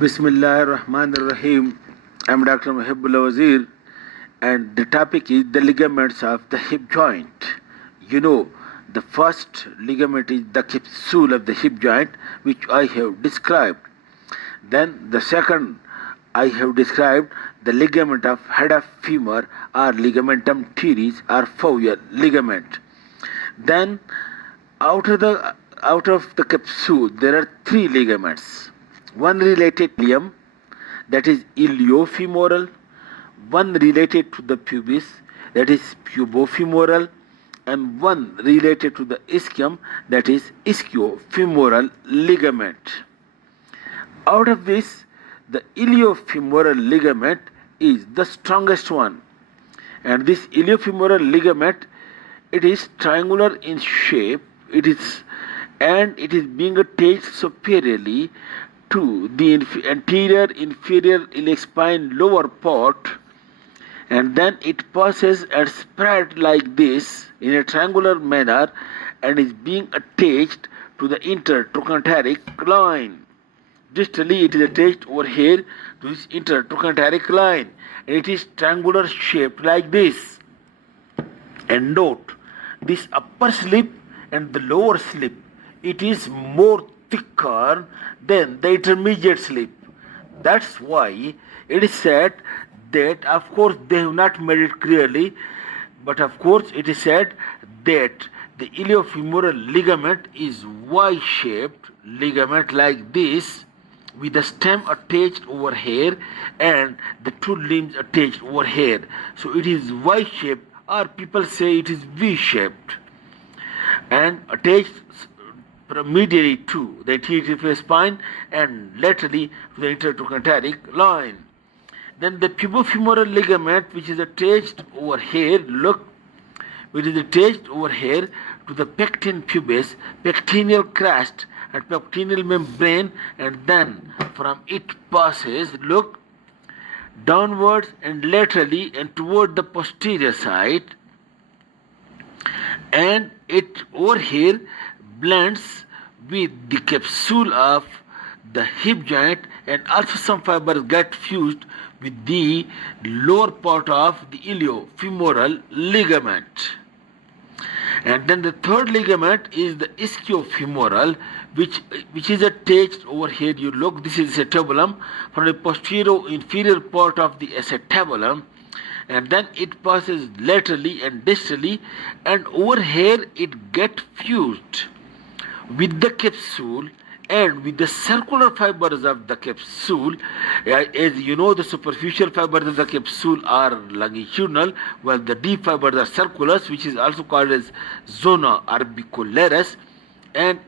Bismillah ar-Rahman ar-Rahim. I'm Dr. Mohibullah Wazir, and the topic is the ligaments of the hip joint. You know, the first ligament is the capsule of the hip joint, which I have described. Then the second, I have described the ligament of head of femur or ligamentum teres or foveal ligament. Then out of the capsule there are three ligaments. One related to ilium, that is iliofemoral, one related to the pubis, that is pubofemoral, and one related to the ischium, that is ischiofemoral ligament. Out of this, the iliofemoral ligament is the strongest one, and this iliofemoral ligament, it is triangular in shape. It is being attached superiorly to the anterior inferior iliac spine lower part, and then it passes and spread like this in a triangular manner and is being attached to the intertrochanteric line. Distally it is attached over here to this intertrochanteric line, and it is triangular shaped like this. And note, this upper slip and the lower slip, it is more thicker than the intermediate slip. That's why it is said that, of course they have not made it clearly, but of course it is said that the iliofemoral ligament is Y-shaped ligament like this, with the stem attached over here and the two limbs attached over here. So it is Y-shaped, or people say it is V-shaped, and attached medially to the anterior spine and laterally to the intertrochanteric line. Then the pubofemoral ligament, which is attached over here, which is attached over here to the pecten pubis, pectineal crest and pectineal membrane, and then from it passes, downwards and laterally and toward the posterior side, and it over here blends with the capsule of the hip joint, and also some fibers get fused with the lower part of the iliofemoral ligament. And then the third ligament is the ischiofemoral, which is attached over here. You look, this is acetabulum, from the posterior inferior part of the acetabulum, and then it passes laterally and distally, and over here it gets fused with the capsule and with the circular fibers of the capsule. As you know, the superficial fibers of the capsule are longitudinal, while the deep fibers are circular, which is also called as zona orbicularis, and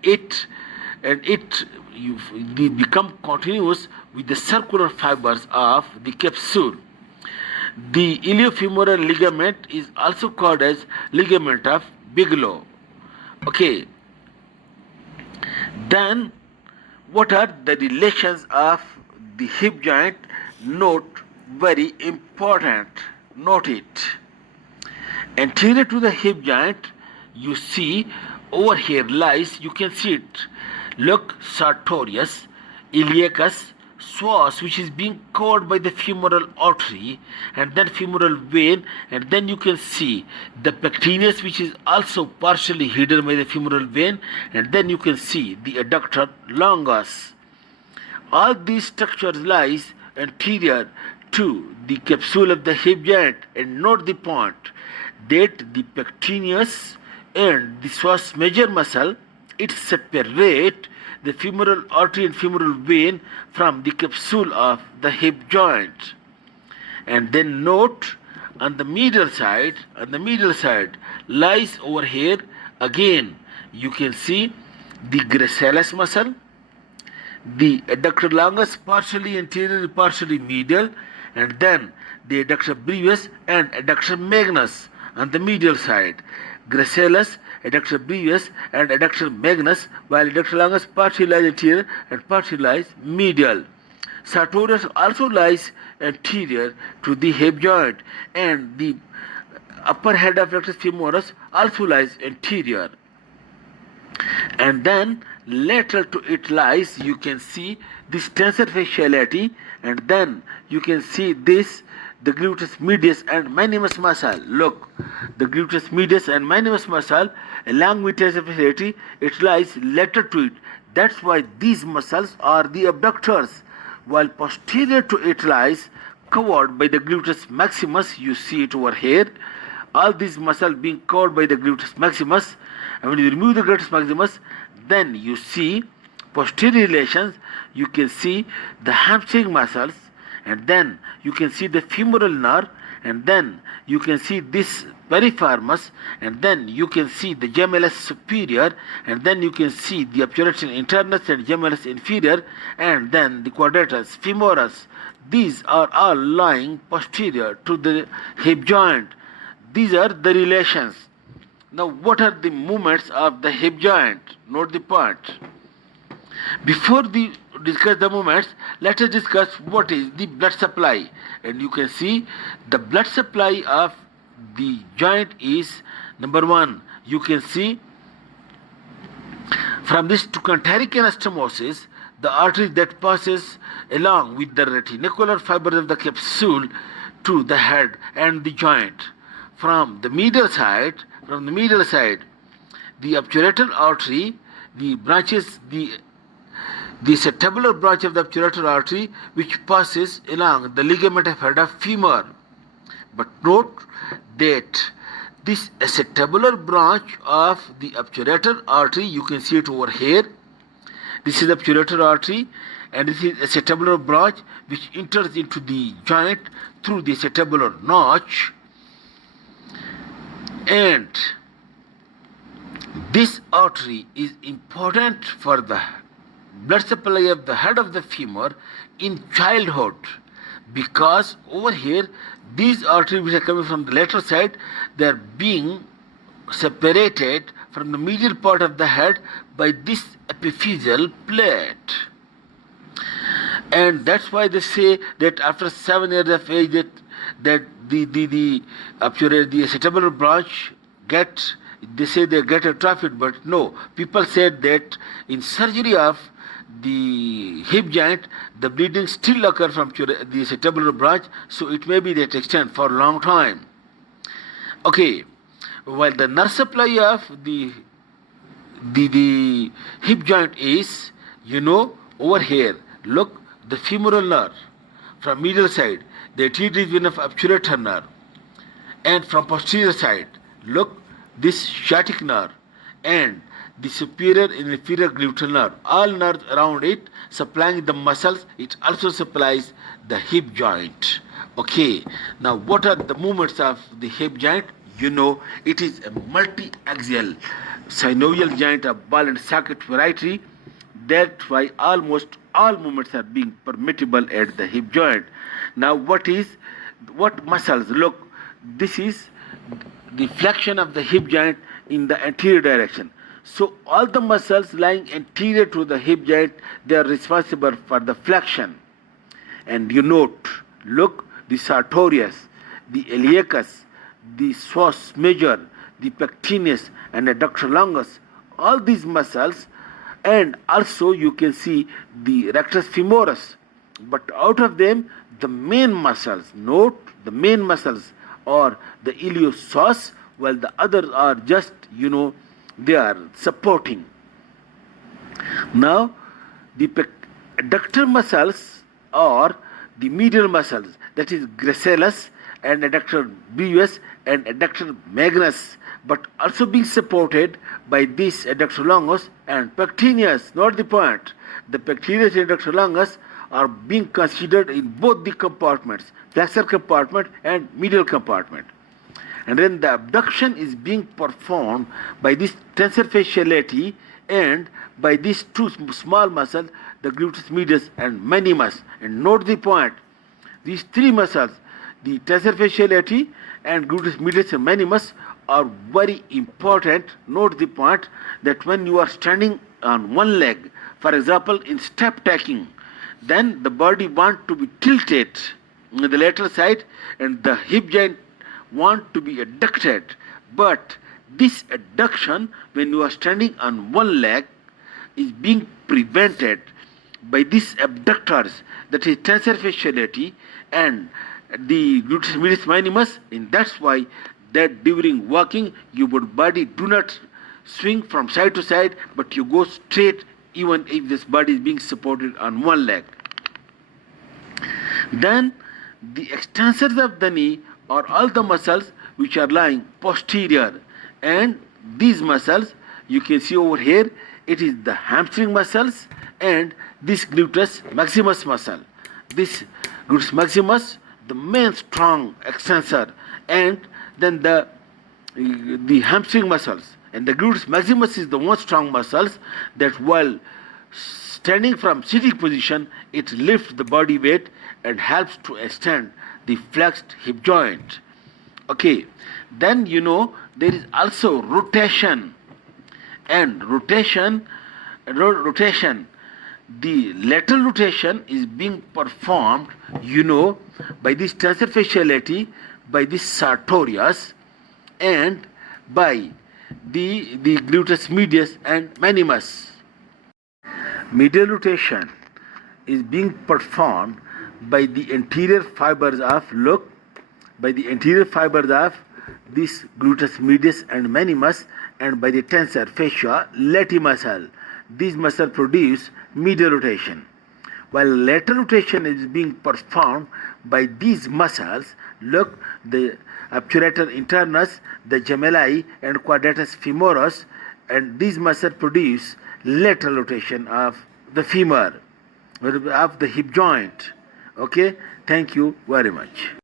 they become continuous with the circular fibers of the capsule. The iliofemoral ligament is also called as ligament of Bigelow. Okay. Then, what are the relations of the hip joint? Note, very important. Note it. Anterior to the hip joint, you see over here lies, you can see it. Look, sartorius, iliacus, psoas, which is being covered by the femoral artery, and then femoral vein, and then you can see the pectineus, which is also partially hidden by the femoral vein, and then you can see the adductor longus. All these structures lies anterior to the capsule of the hip joint, and note the point that the pectineus and the psoas major muscle, it separate the femoral artery and femoral vein from the capsule of the hip joint. And then note, on the medial side lies over here again, you can see the gracilis muscle, the adductor longus, partially anterior, partially medial, and then the adductor brevis and adductor magnus on the medial side. Gracilis, adductor brevis, and adductor magnus, while adductor longus partially lies anterior and partially lies medial. Sartorius also lies anterior to the hip joint, and the upper head of rectus femoris also lies anterior. and then lateral to it lies, you can see this tensor fasciality, and then you can see this, the gluteus medius and minimus muscle. Look, the gluteus medius and minimus muscle along with tensor fasciality, it lies lateral to it. That's why these muscles are the abductors, while posterior to it lies covered by the gluteus maximus. You see it over here, all these muscles being covered by the gluteus maximus, and when you remove the gluteus maximus, then you see posterior relations. You can see the hamstring muscles, and then you can see the femoral nerve, and then you can see this piriformis, and then you can see the gemellus superior, and then you can see the obturator internus and gemellus inferior, and then the quadratus femoris. These are all lying posterior to the hip joint. These are the relations. Now, what are the movements of the hip joint? Note the point. Before we discuss the movements, let us discuss what is the blood supply. And you can see the blood supply of the joint is, number one, you can see from this trochanteric anastomosis, the artery that passes along with the retinicular fibers of the capsule to the head and the joint. From the medial side, the obturator artery, the branches, the acetabular branch of the obturator artery, which passes along the ligament of head of femur. But note that this acetabular branch of the obturator artery, you can see it over here. This is the obturator artery, and this is acetabular branch which enters into the joint through the acetabular notch. And this artery is important for the blood supply of the head of the femur in childhood, because over here these arteries which are coming from the lateral side, they are being separated from the medial part of the head by this epiphyseal plate. And that's why they say that after 7 years of age that the acetabular branch they say they get atrophied, but no, people said that in surgery of the hip joint, the bleeding still occurs from the acetabular branch, so it may be that extent for a long time. Okay, while the nerve supply of the hip joint is, over here, look, the femoral nerve from medial side, the anterior region of obturator nerve, and from posterior side, look, this sciatic nerve and the superior and inferior gluteal nerve, all nerves around it supplying the muscles. It also supplies the hip joint. Okay, now what are the movements of the hip joint? It is a multi-axial synovial joint of ball and socket variety. That's why almost all movements are being permissible at the hip joint. Now what muscles? Look, this is the flexion of the hip joint in the anterior direction. So all the muscles lying anterior to the hip joint, they are responsible for the flexion. And you note, look, the sartorius, the iliacus, the psoas major, the pectineus and adductor longus, all these muscles, and also you can see the rectus femoris. But out of them, the main muscles, note, the main muscles are the iliopsoas, while the others are just, they are supporting. Now, the adductor muscles are the medial muscles, that is gracilis and adductor brevis and adductor magnus, but also being supported by this adductor longus and pectineus. Note the point. The pectineus and adductor longus are being considered in both the compartments, flexor compartment and medial compartment. And then the abduction is being performed by this tensor fasciality and by these two small muscles, the gluteus medius and minimus. And note the point, these three muscles, the tensor fasciality and gluteus medius and minimus, are very important. Note the point that when you are standing on one leg, for example in step taking, then the body wants to be tilted on the lateral side and the hip joint want to be adducted, but This adduction, when you are standing on one leg, is being prevented by these abductors, that is tensor fasciality and the gluteus medius minimus, and that's why that during walking your body do not swing from side to side, but you go straight even if this body is being supported on one leg. Then the extensors of the knee are all the muscles which are lying posterior, and these muscles you can see over here, it is the hamstring muscles and this gluteus maximus muscle. This gluteus maximus, the main strong extensor, and then the hamstring muscles, and the gluteus maximus is the one strong muscles that while standing from sitting position, it lifts the body weight and helps to extend the flexed hip joint. Okay, then there is also rotation, and rotation, the lateral rotation is being performed, by this tensor fasciality, by this sartorius, and by the gluteus medius and minimus. Medial rotation is being performed by the anterior fibers of this gluteus medius and minimus, and by the tensor fascia lati muscle. These muscles produce medial rotation, while lateral rotation is being performed by these muscles. Look, the obturator internus, the gemelli, and quadratus femoris, and these muscles produce lateral rotation of the femur, of the hip joint. Okay, thank you very much.